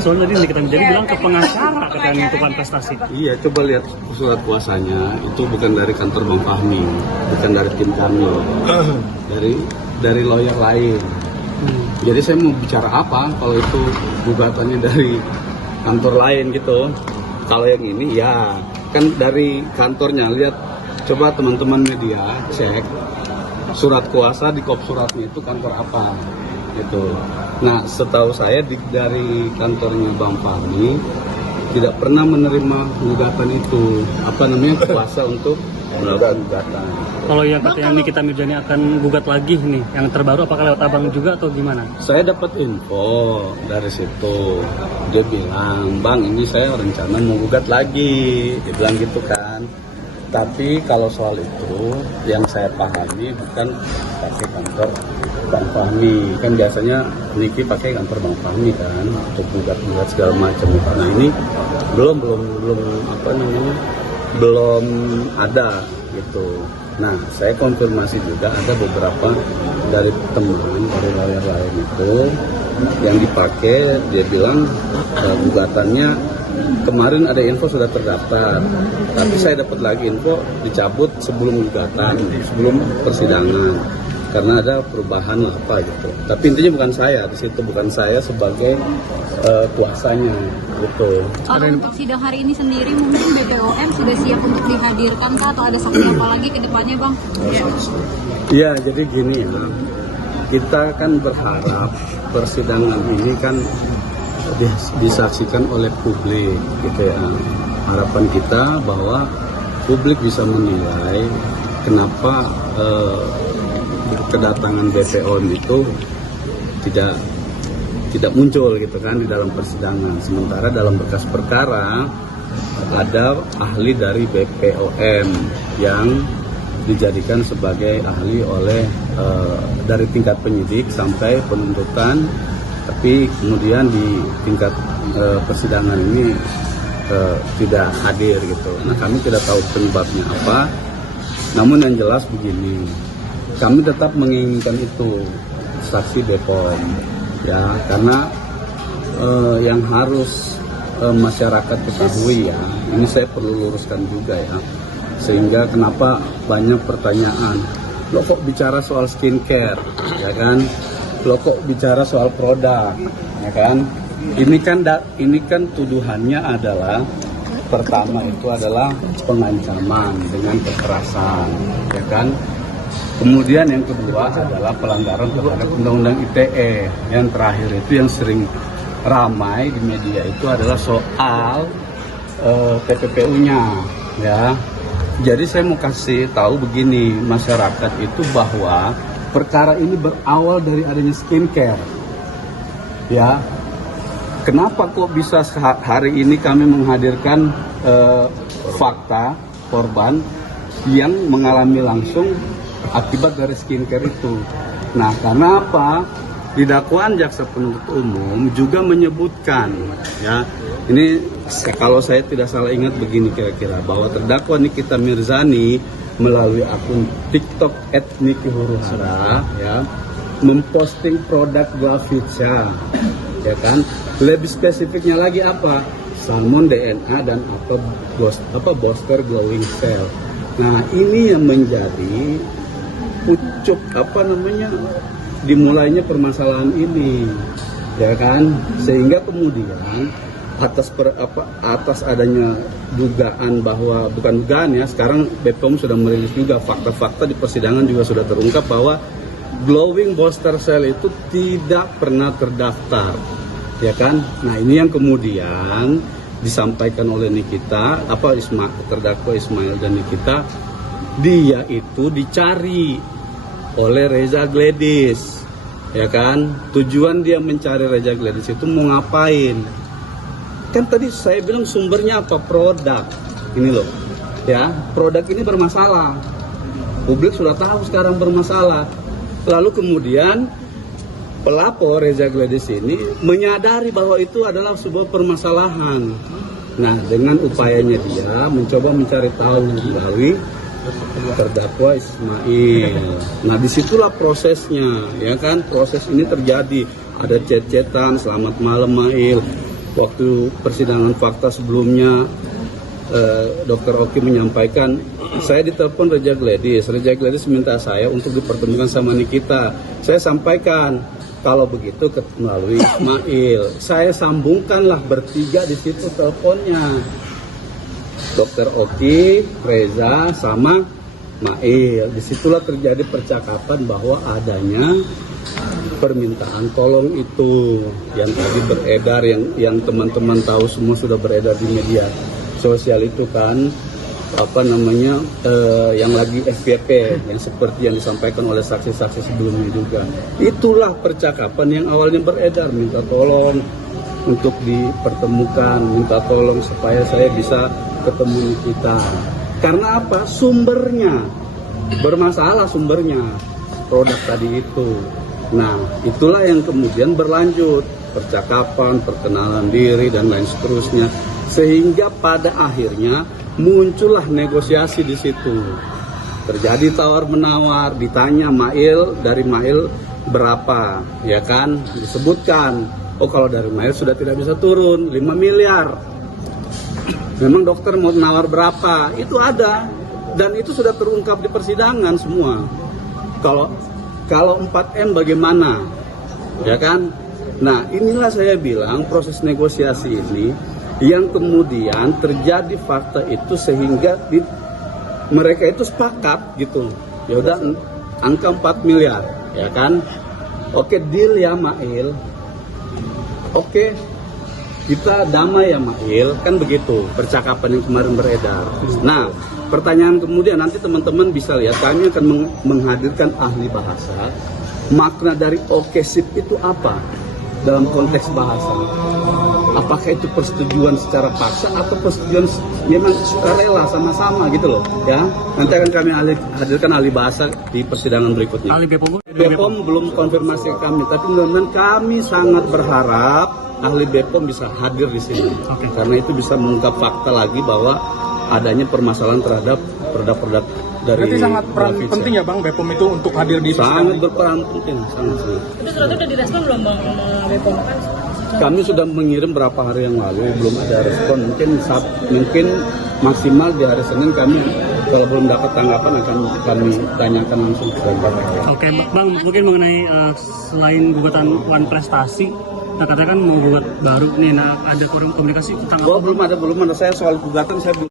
soalnya tadi kita menjadi bilang ke pengacara katanya untuk kontestasi. Iya, coba lihat surat kuasanya, itu bukan dari kantor Bang Fahmi, bukan dari tim kami, dari lawyer lain. Jadi saya mau bicara apa kalau itu gugatannya dari kantor lain gitu. Kalau yang ini ya kan dari kantornya. Lihat, coba teman-teman media cek surat kuasa di kop suratnya itu kantor apa gitu. Nah, setahu saya dari kantornya Bang Fahmi tidak pernah menerima gugatan itu, kuasa untuk melakukan gugatan. Kalau yang katanya Nikita Mirzani akan gugat lagi nih, yang terbaru apakah lewat abang juga atau gimana? Saya dapat info dari situ, dia bilang, Bang, ini saya rencana mau gugat lagi, dia bilang gitu kan. Tapi kalau soal itu yang saya pahami bukan pakai kantor Bang Fahmi, kan biasanya Niki pakai kantor Bang Fahmi kan untuk gugat-gugat segala macam. Nah ini belum ada gitu. Nah, saya konfirmasi juga ada beberapa dari teman dari lawyer lain itu yang dipakai, dia bilang gugatannya kemarin ada info sudah terdaftar, tapi saya dapat lagi info dicabut sebelum gugatan, sebelum persidangan, karena ada perubahan lah apa gitu. Tapi intinya bukan saya di situ, bukan saya sebagai kuasanya gitu. Kalau untuk sidang hari ini sendiri mungkin BPOM sudah siap untuk dihadirkan kah, atau ada saksi apa lagi ke depannya, Bang? Iya, jadi gini ya, kita kan berharap persidangan ini kan disaksikan oleh publik gitu ya. Harapan kita bahwa publik bisa menilai kenapa kedatangan BPOM itu tidak muncul gitu kan di dalam persidangan. Sementara dalam berkas perkara ada ahli dari BPOM yang dijadikan sebagai ahli oleh dari tingkat penyidik sampai penuntutan, tapi kemudian di tingkat persidangan ini tidak hadir gitu. Nah, kami tidak tahu penyebabnya apa. Namun yang jelas begini, kami tetap menginginkan itu saksi BPOM ya, karena yang harus masyarakat ketahui ya, ini saya perlu luruskan juga ya, sehingga kenapa banyak pertanyaan, lo kok bicara soal skincare ya kan, lo kok bicara soal produk ya kan. Ini kan tuduhannya adalah, pertama itu adalah pengancaman dengan kekerasan ya kan. Kemudian yang kedua adalah pelanggaran terhadap Undang-Undang ITE. Yang terakhir itu yang sering ramai di media itu adalah soal TPPU-nya ya. Jadi saya mau kasih tahu begini masyarakat itu, bahwa perkara ini berawal dari adanya skincare ya. Kenapa kok bisa hari ini kami menghadirkan fakta korban yang mengalami langsung akibat dari skincare itu. Nah, karena apa? Di dakwaan jaksa penuntut umum juga menyebutkan ya, ini kalau saya tidak salah ingat begini kira-kira, bahwa terdakwa Nikita Mirzani melalui akun TikTok @nikihuruhara ya, memposting produk Glavica ya kan. Lebih spesifiknya lagi apa? Salmon DNA dan booster glowing cell. Nah, ini yang menjadi pucuk dimulainya permasalahan ini ya kan, sehingga kemudian atas adanya dugaan, bahwa bukan dugaan ya, sekarang BPOM sudah merilis juga fakta-fakta di persidangan juga sudah terungkap bahwa glowing booster cell itu tidak pernah terdaftar ya kan. Nah, ini yang kemudian disampaikan oleh Nikita, terdakwa Ismail dan Nikita, dia itu dicari oleh Reza Gladys ya kan. Tujuan dia mencari Reza Gladys itu mau ngapain? Kan tadi saya bilang sumbernya apa? Produk ini loh ya, produk ini bermasalah, publik sudah tahu sekarang bermasalah. Lalu kemudian pelapor Reza Gladys ini menyadari bahwa itu adalah sebuah permasalahan. Nah, dengan upayanya dia mencoba mencari tahu melalui terdakwa Ismail. Nah, disitulah prosesnya ya kan. Proses ini terjadi, ada chat-chatan, selamat malam Mail, waktu persidangan fakta sebelumnya Dr. Oki menyampaikan, saya ditelepon Reja Gladys minta saya untuk dipertemukan sama Nikita. Saya sampaikan kalau begitu melalui Ismail. Saya sambungkanlah bertiga di situ teleponnya. Dr. Oki, Reza, sama Mail. Disitulah terjadi percakapan bahwa adanya permintaan tolong itu yang tadi beredar, yang teman-teman tahu semua sudah beredar di media sosial itu kan, yang lagi FPP, yang seperti yang disampaikan oleh saksi-saksi sebelumnya juga. Itulah percakapan yang awalnya beredar, minta tolong untuk dipertemukan, minta tolong supaya saya bisa ketemu kita. Karena apa? Sumbernya bermasalah, sumbernya produk tadi itu. Nah, itulah yang kemudian berlanjut percakapan, perkenalan diri dan lain seterusnya, sehingga pada akhirnya muncullah negosiasi di situ. Terjadi tawar menawar, ditanya dari Mail berapa, ya kan? Disebutkan, oh kalau dari Mail sudah tidak bisa turun 5 miliar. Memang dokter mau nawar berapa? Itu ada, dan itu sudah terungkap di persidangan semua. Kalau 4M bagaimana? Ya kan? Nah, inilah saya bilang proses negosiasi ini yang kemudian terjadi fakta itu sehingga mereka itu sepakat gitu. Ya udah angka 4 miliar, ya kan? Oke, deal ya Mail. Oke, kita damai ya Mail, kan begitu percakapan yang kemarin beredar. Nah, pertanyaan kemudian nanti teman-teman bisa lihat, kami akan menghadirkan ahli bahasa. Makna dari oke sip itu apa dalam konteks bahasa? Apakah itu persetujuan secara paksa atau persetujuan memang sukarela sama-sama gitu loh, ya? Nanti akan kami hadirkan ahli bahasa di persidangan berikutnya. Ahli BPOM belum konfirmasi ke kami, tapi mudah-mudahan kami sangat berharap ahli BPOM bisa hadir di sini. Karena itu bisa mengungkap fakta lagi bahwa adanya permasalahan terhadap produk-produk dari. Berarti sangat peran penting ya Bang BPOM itu untuk hadir di sangat berperan penting, sangat. Itu suratnya udah direspon belum Bang sama BPOM kan? Kami sudah mengirim berapa hari yang lalu, belum ada respon. Mungkin maksimal di hari Senin kami, kalau belum dapat tanggapan akan kami tanyakan langsung ke Bapak. Oke, Bang, mungkin mengenai selain gugatan Wan Prestasi, katanya kan mau gugat baru nih, nah ada komunikasi tentang Belum ada. Saya soal gugatan saya belum.